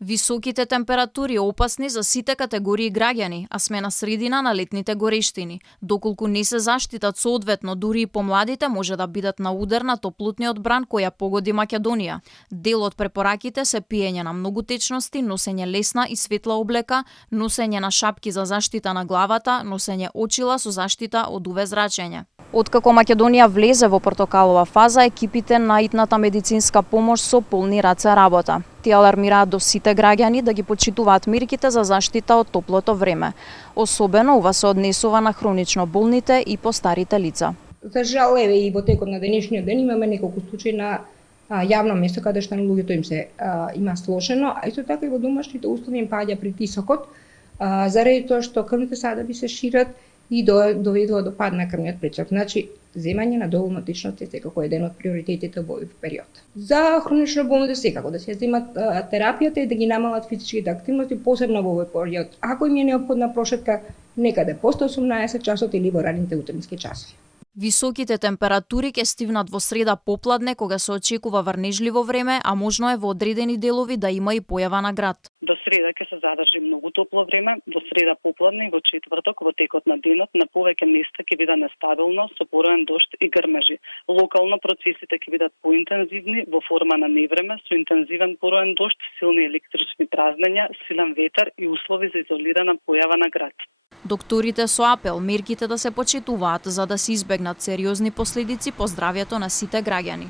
Високите температури опасни за сите категории граѓани, а сме на средина на летните горештини. Доколку не се заштитат соодветно, дури и помладите може да бидат на удар на топлутниот бран која погоди Македонија. Дел од препораките се пиење на многу течности, носење лесна и светла облека, носење на шапки за заштита на главата, носење очила со заштита од УВ зрачење. Откако Македонија влезе во портокалова фаза, екипите на итната медицинска помош со полни раце работа. Тие алармираат до сите граѓани да ги почитуваат мерките за заштита од топлото време. Особено ова се однесува на хронично болните и постарите лица. За жал, еве и во текот на денешниот ден имаме неколку случаи на јавно место каде што на луѓето им се има сложено, а исто така и во домашните услови им паѓа притисокот, заради тоа што крвните садави се шират и доведува до пад на крвниот притисок. Значи, земање на доволно течност е секако еден од приоритетите во овој период. За хронично болните секако да се земат терапијата и да ги намалат физичките активности, посебно во овој период. Ако им е неопходна прошетка, некаде после 18 часот или во ранните утрински часови. Високите температури ќе стивнат во среда попладне, кога се очекува врнежливо време, а можно е во одредени делови да има и појава на град. До среда ќе се задржи многу топло време, до среда попладне и во четврток во текот на денот на повеќе места ќе биде нестабилно со пороен дожд и грмежи. Локално процесите ќе бидат поинтензивни во форма на невреме со интензивен пороен дожд, силни електрични празнења, силен ветар и услови за изолирана појава на град. Докторите со апел мерките да се почитуваат за да се избегнат сериозни последици по здравјето на сите граѓани.